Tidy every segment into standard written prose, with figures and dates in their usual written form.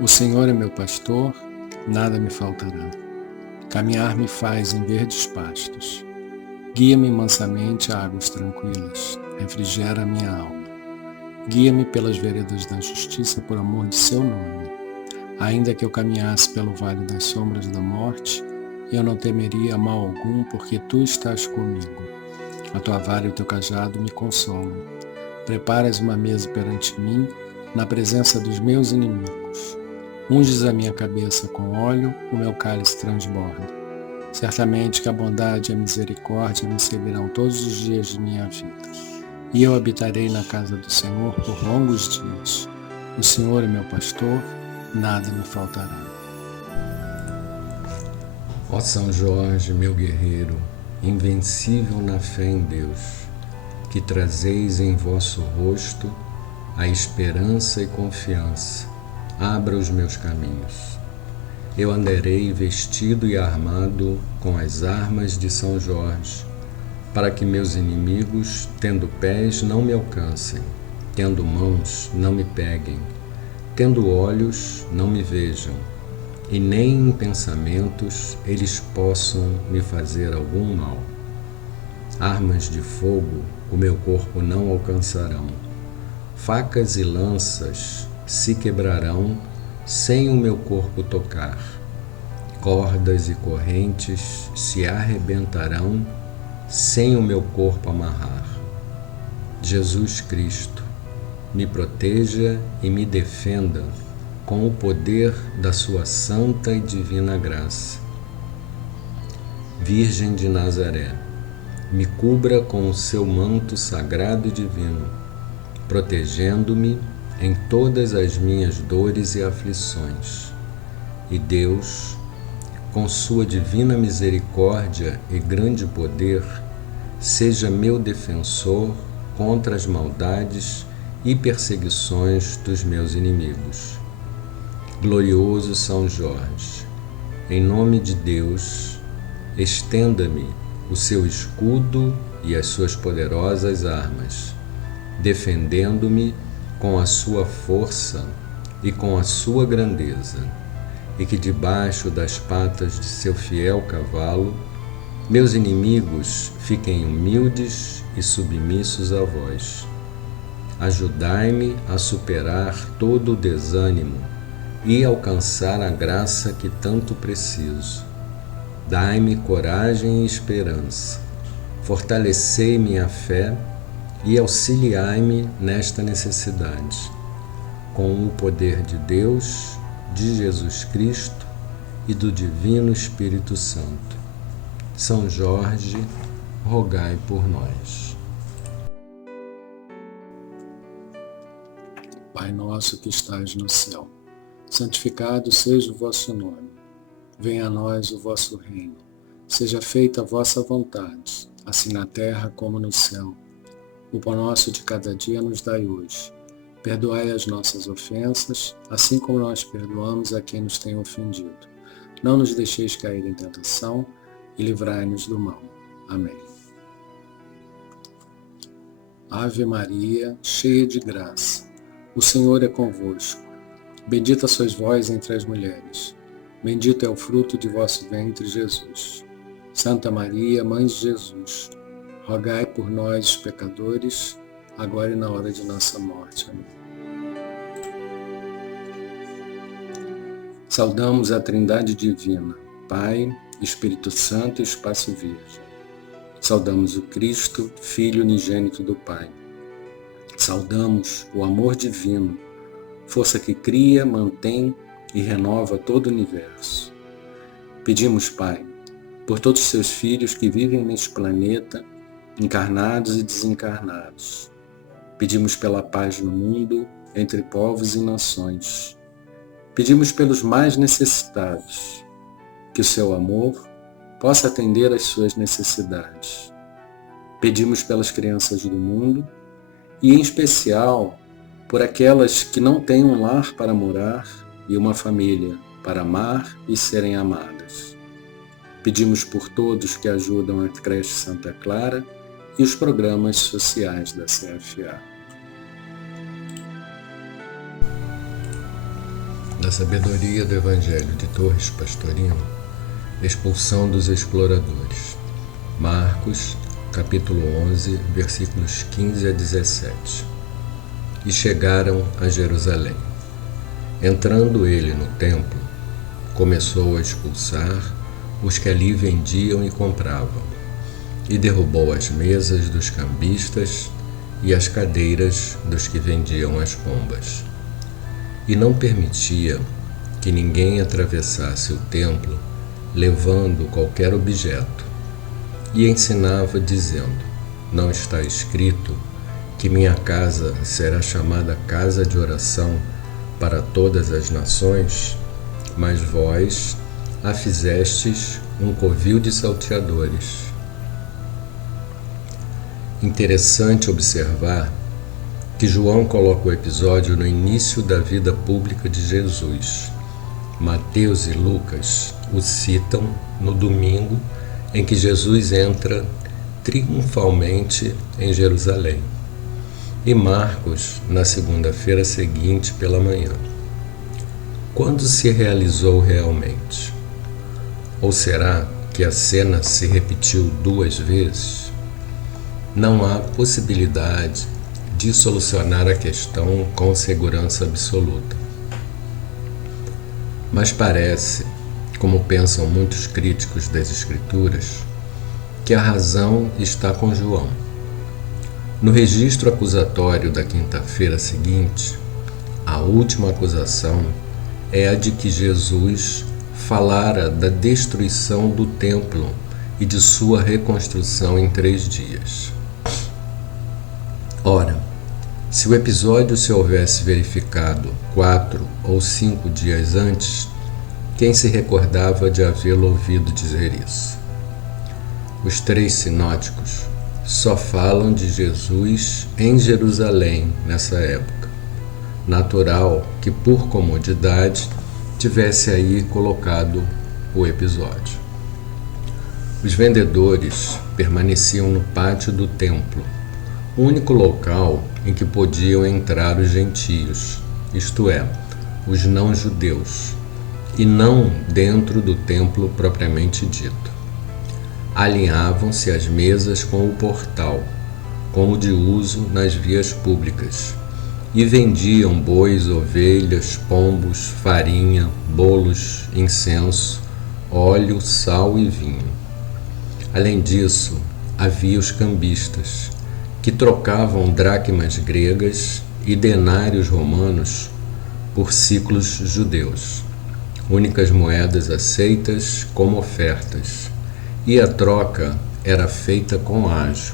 O Senhor é meu pastor, nada me faltará. Caminhar me faz em verdes pastos. Guia-me mansamente a águas tranquilas, refrigera a minha alma. Guia-me pelas veredas da justiça por amor de seu nome. Ainda que eu caminhasse pelo vale das sombras da morte, eu não temeria mal algum, porque tu estás comigo. A tua vara e o teu cajado me consolam. Preparas uma mesa perante mim, na presença dos meus inimigos. Unges a minha cabeça com óleo, o meu cálice transborda. Certamente que a bondade e a misericórdia me seguirão todos os dias de minha vida. E eu habitarei na casa do Senhor por longos dias. O Senhor é meu pastor, nada me faltará. Ó São Jorge, meu guerreiro, invencível na fé em Deus, que trazeis em vosso rosto a esperança e confiança, abra os meus caminhos. Eu andarei vestido e armado com as armas de São Jorge, para que meus inimigos, tendo pés, não me alcancem, tendo mãos, não me peguem, tendo olhos, não me vejam, e nem em pensamentos eles possam me fazer algum mal. Armas de fogo o meu corpo não alcançarão, facas e lanças se quebrarão sem o meu corpo tocar. Cordas e correntes se arrebentarão sem o meu corpo amarrar. Jesus Cristo, me proteja e me defenda com o poder da sua santa e divina graça. Virgem de Nazaré, me cubra com o seu manto sagrado e divino, protegendo-me em todas as minhas dores e aflições. E Deus, com sua divina misericórdia e grande poder, seja meu defensor contra as maldades e perseguições dos meus inimigos. Glorioso São Jorge, em nome de Deus, estenda-me o seu escudo e as suas poderosas armas, defendendo-me com a sua força e com a sua grandeza, e que debaixo das patas de seu fiel cavalo, meus inimigos fiquem humildes e submissos a vós. Ajudai-me a superar todo o desânimo e alcançar a graça que tanto preciso. Dai-me coragem e esperança, fortalecei minha fé e auxiliai-me nesta necessidade. Com o poder de Deus, de Jesus Cristo e do Divino Espírito Santo. São Jorge, rogai por nós. Pai nosso que estais no céu, santificado seja o vosso nome. Venha a nós o vosso reino. Seja feita a vossa vontade, assim na terra como no céu. O pão nosso de cada dia nos dai hoje. Perdoai as nossas ofensas, assim como nós perdoamos a quem nos tem ofendido. Não nos deixeis cair em tentação e livrai-nos do mal. Amém. Ave Maria, cheia de graça, o Senhor é convosco. Bendita sois vós entre as mulheres. Bendito é o fruto de vosso ventre, Jesus. Santa Maria, Mãe de Jesus, rogai por nós, os pecadores, agora e na hora de nossa morte. Amém. Saudamos a Trindade Divina, Pai, Espírito Santo e Espaço Virgem. Saudamos o Cristo, Filho unigênito do Pai. Saudamos o amor divino, força que cria, mantém e renova todo o universo. Pedimos, Pai, por todos os seus filhos que vivem neste planeta, encarnados e desencarnados. Pedimos pela paz no mundo, entre povos e nações. Pedimos pelos mais necessitados, que o seu amor possa atender às suas necessidades. Pedimos pelas crianças do mundo e, em especial, por aquelas que não têm um lar para morar e uma família para amar e serem amadas. Pedimos por todos que ajudam a Creche Santa Clara e os programas sociais da CFA. da sabedoria do Evangelho de Torres Pastorino, expulsão dos exploradores. Marcos, capítulo 11, versículos 15 a 17. E chegaram a Jerusalém. Entrando ele no templo, começou a expulsar os que ali vendiam e compravam, e derrubou as mesas dos cambistas e as cadeiras dos que vendiam as pombas. E não permitia que ninguém atravessasse o templo levando qualquer objeto, e ensinava dizendo: não está escrito que minha casa será chamada casa de oração para todas as nações? Mas vós a fizestes um covil de salteadores. Interessante observar que João coloca o episódio no início da vida pública de Jesus. Mateus e Lucas o citam no domingo em que Jesus entra triunfalmente em Jerusalém, e Marcos na segunda-feira seguinte pela manhã. Quando se realizou realmente? Ou será que a cena se repetiu 2 vezes? Não há possibilidade de solucionar a questão com segurança absoluta. Mas parece, como pensam muitos críticos das Escrituras, que a razão está com João. No registro acusatório da quinta-feira seguinte, a última acusação é a de que Jesus falara da destruição do templo e de sua reconstrução em 3 dias. Ora, se o episódio se houvesse verificado 4 ou 5 dias antes, quem se recordava de havê-lo ouvido dizer isso? Os 3 sinóticos só falam de Jesus em Jerusalém nessa época. Natural que, por comodidade, tivesse aí colocado o episódio. Os vendedores permaneciam no pátio do templo, o único local em que podiam entrar os gentios, isto é, os não-judeus, e não dentro do templo propriamente dito. Alinhavam-se as mesas com o portal, como de uso nas vias públicas, e vendiam bois, ovelhas, pombos, farinha, bolos, incenso, óleo, sal e vinho. Além disso, havia os cambistas, que trocavam dracmas gregas e denários romanos por siclos judeus, únicas moedas aceitas como ofertas, e a troca era feita com ágio.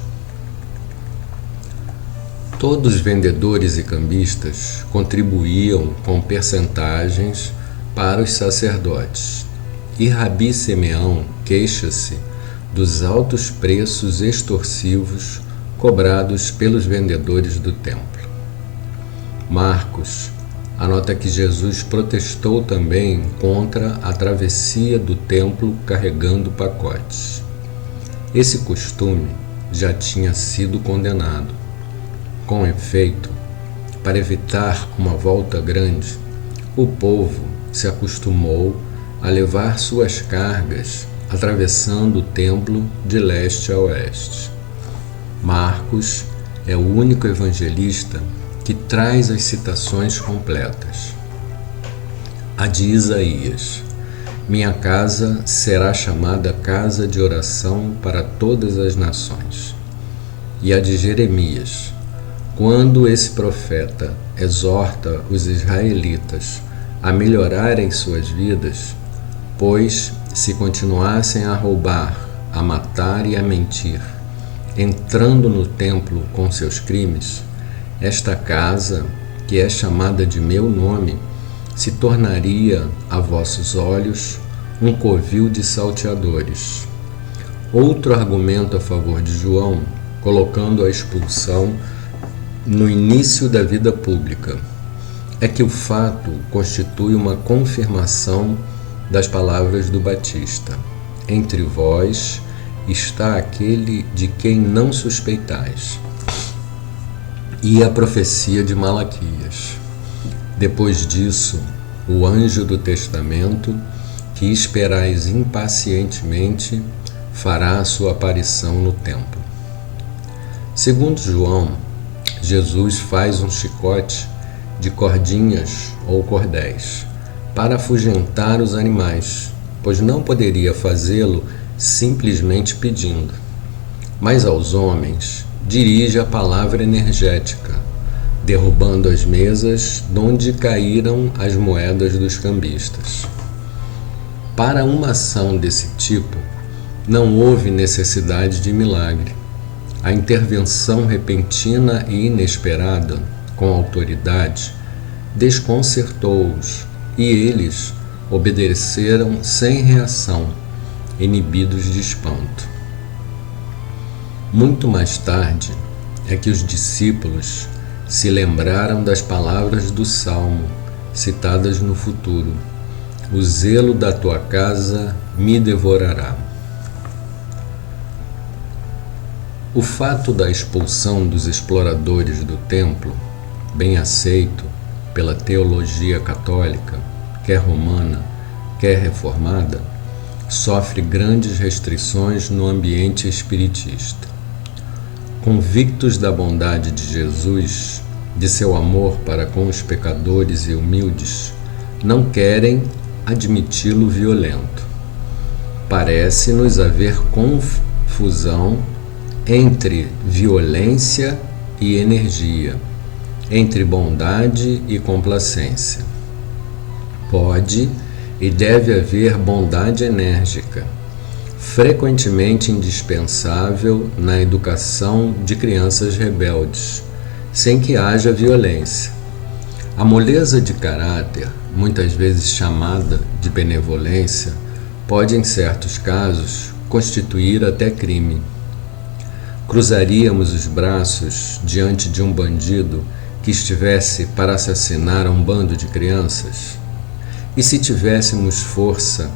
Todos os vendedores e cambistas contribuíam com percentagens para os sacerdotes, e Rabi Simeão queixa-se dos altos preços extorsivos cobrados pelos vendedores do templo. Marcos anota que Jesus protestou também contra a travessia do templo carregando pacotes. Esse costume já tinha sido condenado. Com efeito, para evitar uma volta grande, o povo se acostumou a levar suas cargas atravessando o templo de leste a oeste. Marcos é o único evangelista que traz as citações completas. A de Isaías: minha casa será chamada casa de oração para todas as nações. E a de Jeremias: quando esse profeta exorta os israelitas a melhorarem suas vidas, pois se continuassem a roubar, a matar e a mentir, entrando no templo com seus crimes, esta casa, que é chamada de meu nome, se tornaria a vossos olhos um covil de salteadores. Outro argumento a favor de João, colocando a expulsão no início da vida pública, é que o fato constitui uma confirmação das palavras do Batista: entre vós está aquele de quem não suspeitais. E a profecia de Malaquias: depois disso, o anjo do testamento, que esperais impacientemente, fará a sua aparição no templo. Segundo João, Jesus faz um chicote de cordinhas ou cordéis para afugentar os animais, pois não poderia fazê-lo simplesmente pedindo. Mas aos homens dirige a palavra energética, derrubando as mesas donde caíram as moedas dos cambistas. Para uma ação desse tipo, não houve necessidade de milagre. A intervenção repentina e inesperada, com autoridade, desconcertou-os, e eles obedeceram sem reação, inibidos de espanto. Muito mais tarde é que os discípulos se lembraram das palavras do Salmo, citadas no futuro: o zelo da tua casa me devorará. O fato da expulsão dos exploradores do templo, bem aceito pela teologia católica, quer romana, quer reformada, sofre grandes restrições no ambiente espiritista. Convictos da bondade de Jesus, de seu amor para com os pecadores e humildes, não querem admiti-lo violento. Parece-nos haver confusão entre violência e energia, entre bondade e complacência. Pode e deve haver bondade enérgica, frequentemente indispensável na educação de crianças rebeldes, sem que haja violência. A moleza de caráter, muitas vezes chamada de benevolência, pode, em certos casos, constituir até crime. Cruzaríamos os braços diante de um bandido que estivesse para assassinar um bando de crianças? E se tivéssemos força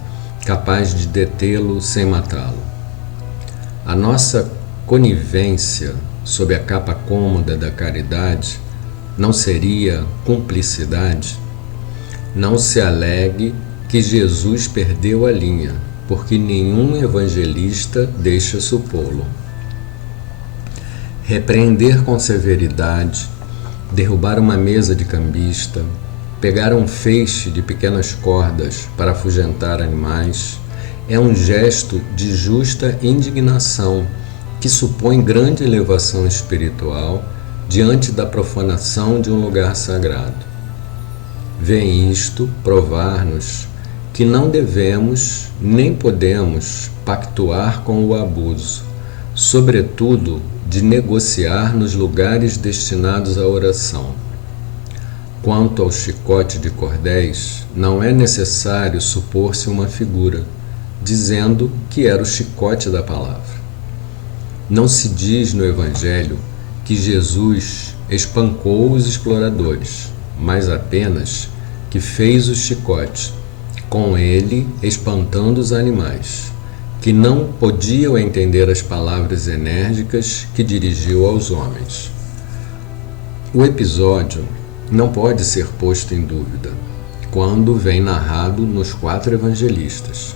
capaz de detê-lo sem matá-lo? A nossa conivência sob a capa cômoda da caridade não seria cumplicidade? Não se alegue que Jesus perdeu a linha, porque nenhum evangelista deixa supô-lo. Repreender com severidade, derrubar uma mesa de cambista, pegar um feixe de pequenas cordas para afugentar animais, é um gesto de justa indignação que supõe grande elevação espiritual diante da profanação de um lugar sagrado. Vem isto provar-nos que não devemos nem podemos pactuar com o abuso, sobretudo de negociar nos lugares destinados à oração. Quanto ao chicote de cordéis, não é necessário supor-se uma figura, dizendo que era o chicote da palavra. Não se diz no Evangelho que Jesus espancou os exploradores, mas apenas que fez o chicote, com ele espantando os animais, que não podiam entender as palavras enérgicas que dirigiu aos homens. O episódio não pode ser posto em dúvida quando vem narrado nos 4 evangelistas.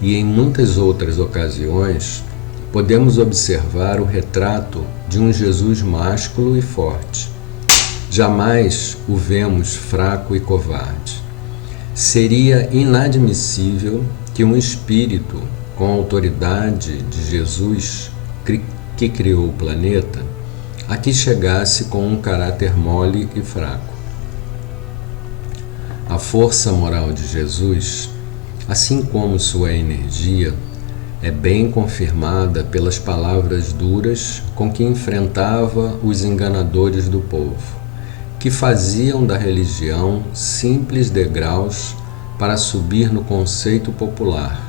E em muitas outras ocasiões podemos observar o retrato de um Jesus másculo e forte. Jamais o vemos fraco e covarde. Seria inadmissível que um espírito com a autoridade de Jesus, que criou o planeta, aqui chegasse com um caráter mole e fraco. A força moral de Jesus, assim como sua energia, é bem confirmada pelas palavras duras com que enfrentava os enganadores do povo, que faziam da religião simples degraus para subir no conceito popular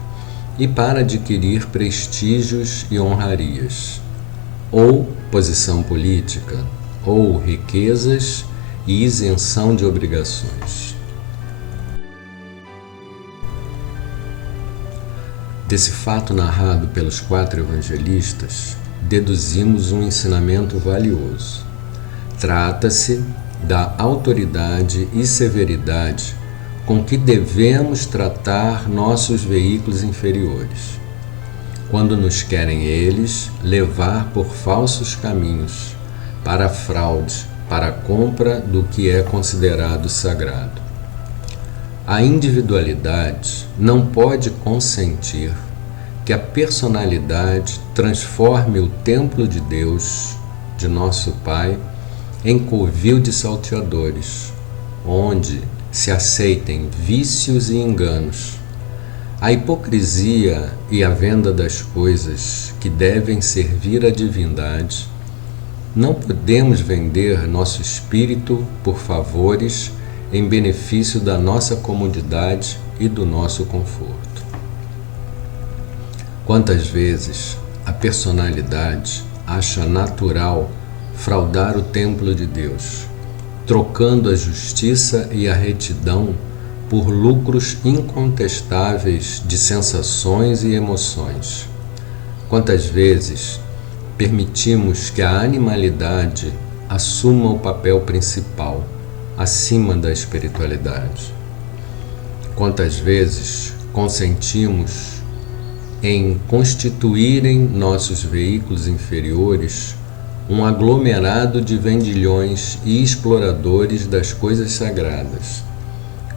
e para adquirir prestígios e honrarias, ou posição política, ou riquezas e isenção de obrigações. Desse fato narrado pelos 4 evangelistas, deduzimos um ensinamento valioso. Trata-se da autoridade e severidade com que devemos tratar nossos veículos inferiores, quando nos querem eles levar por falsos caminhos, para a fraude, para a compra do que é considerado sagrado. A individualidade não pode consentir que a personalidade transforme o templo de Deus, de nosso Pai, em covil de salteadores, onde se aceitem vícios e enganos. A hipocrisia e a venda das coisas que devem servir à divindade. Não podemos vender nosso espírito por favores em benefício da nossa comodidade e do nosso conforto. Quantas vezes a personalidade acha natural fraudar o templo de Deus, trocando a justiça e a retidão por lucros incontestáveis de sensações e emoções. Quantas vezes permitimos que a animalidade assuma o papel principal, acima da espiritualidade? Quantas vezes consentimos em constituírem nossos veículos inferiores um aglomerado de vendilhões e exploradores das coisas sagradas,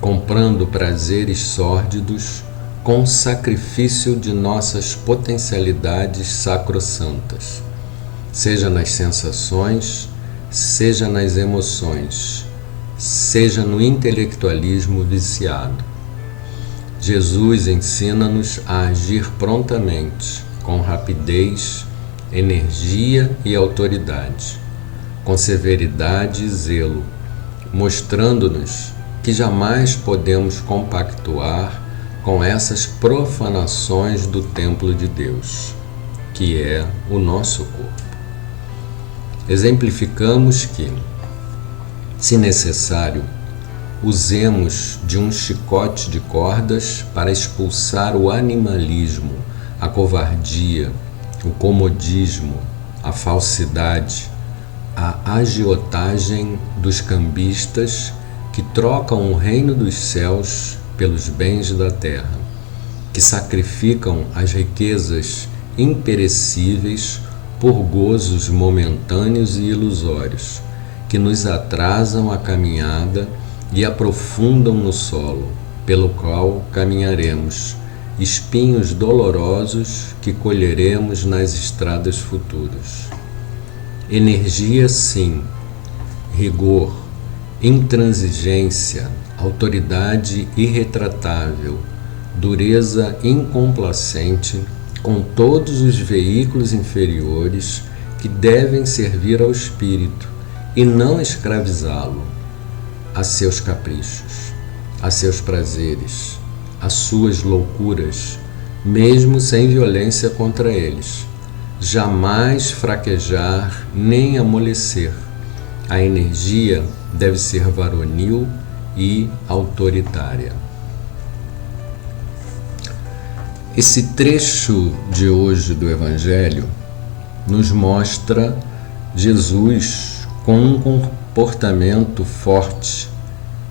comprando prazeres sórdidos com sacrifício de nossas potencialidades sacrossantas, seja nas sensações, seja nas emoções, seja no intelectualismo viciado. Jesus ensina-nos a agir prontamente, com rapidez, energia e autoridade, com severidade e zelo, mostrando-nos que jamais podemos compactuar com essas profanações do templo de Deus, que é o nosso corpo. Exemplificamos que, se necessário, usemos de um chicote de cordas para expulsar o animalismo, a covardia, o comodismo, a falsidade, a agiotagem dos cambistas que trocam o reino dos céus pelos bens da terra, que sacrificam as riquezas imperecíveis por gozos momentâneos e ilusórios, que nos atrasam a caminhada e aprofundam no solo, pelo qual caminharemos, espinhos dolorosos que colheremos nas estradas futuras. Energia, sim, rigor, intransigência, autoridade irretratável, dureza incomplacente com todos os veículos inferiores que devem servir ao espírito e não escravizá-lo a seus caprichos, a seus prazeres, as suas loucuras, mesmo sem violência contra eles. Jamais fraquejar nem amolecer. A energia deve ser varonil e autoritária. Esse trecho de hoje do Evangelho nos mostra Jesus com um comportamento forte,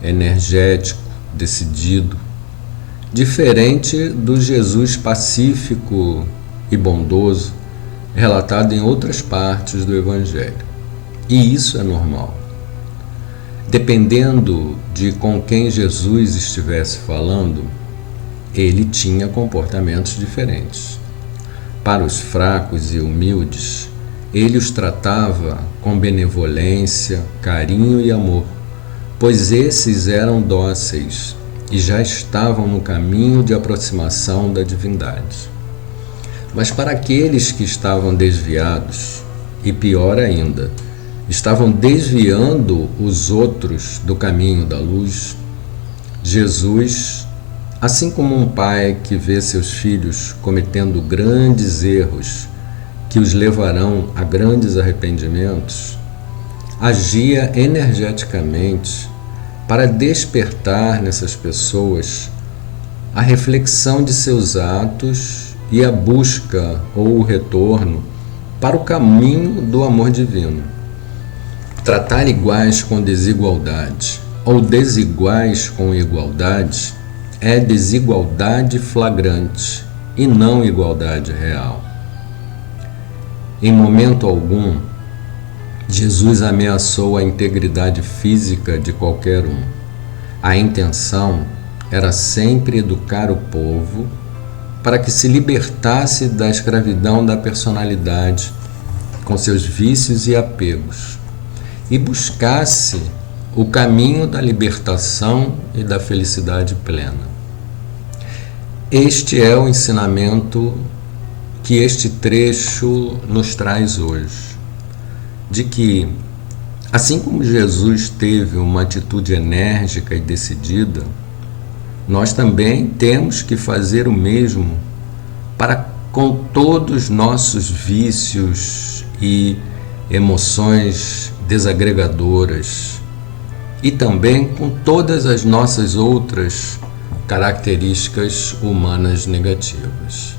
energético, decidido, diferente do Jesus pacífico e bondoso relatado em outras partes do Evangelho. E isso é normal. Dependendo de com quem Jesus estivesse falando, ele tinha comportamentos diferentes. Para os fracos e humildes, ele os tratava com benevolência, carinho e amor, pois esses eram dóceis e já estavam no caminho de aproximação da divindade. Mas para aqueles que estavam desviados, e pior ainda, estavam desviando os outros do caminho da luz, Jesus, assim como um pai que vê seus filhos cometendo grandes erros que os levarão a grandes arrependimentos, agia energeticamente para despertar nessas pessoas a reflexão de seus atos e a busca ou o retorno para o caminho do amor divino. Tratar iguais com desigualdade ou desiguais com igualdade é desigualdade flagrante e não igualdade real. Em momento algum, Jesus ameaçou a integridade física de qualquer um. A intenção era sempre educar o povo para que se libertasse da escravidão da personalidade, com seus vícios e apegos, e buscasse o caminho da libertação e da felicidade plena. Este é o ensinamento que este trecho nos traz hoje, de que, assim como Jesus teve uma atitude enérgica e decidida, nós também temos que fazer o mesmo para com todos nossos vícios e emoções desagregadoras e também com todas as nossas outras características humanas negativas.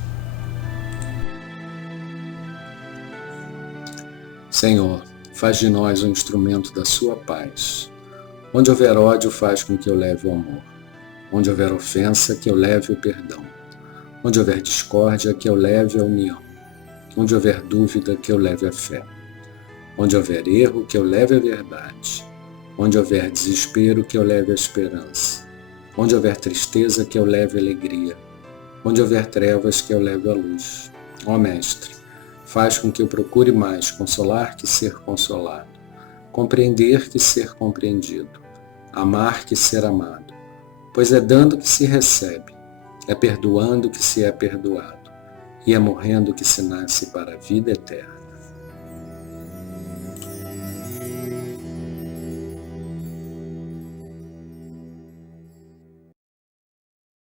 Senhor, faz de nós um instrumento da sua paz. Onde houver ódio, faz com que eu leve o amor. Onde houver ofensa, que eu leve o perdão. Onde houver discórdia, que eu leve a união. Onde houver dúvida, que eu leve a fé. Onde houver erro, que eu leve a verdade. Onde houver desespero, que eu leve a esperança. Onde houver tristeza, que eu leve a alegria. Onde houver trevas, que eu leve a luz. Ó Mestre, faz com que eu procure mais consolar que ser consolado, compreender que ser compreendido, amar que ser amado, pois é dando que se recebe, é perdoando que se é perdoado, e é morrendo que se nasce para a vida eterna.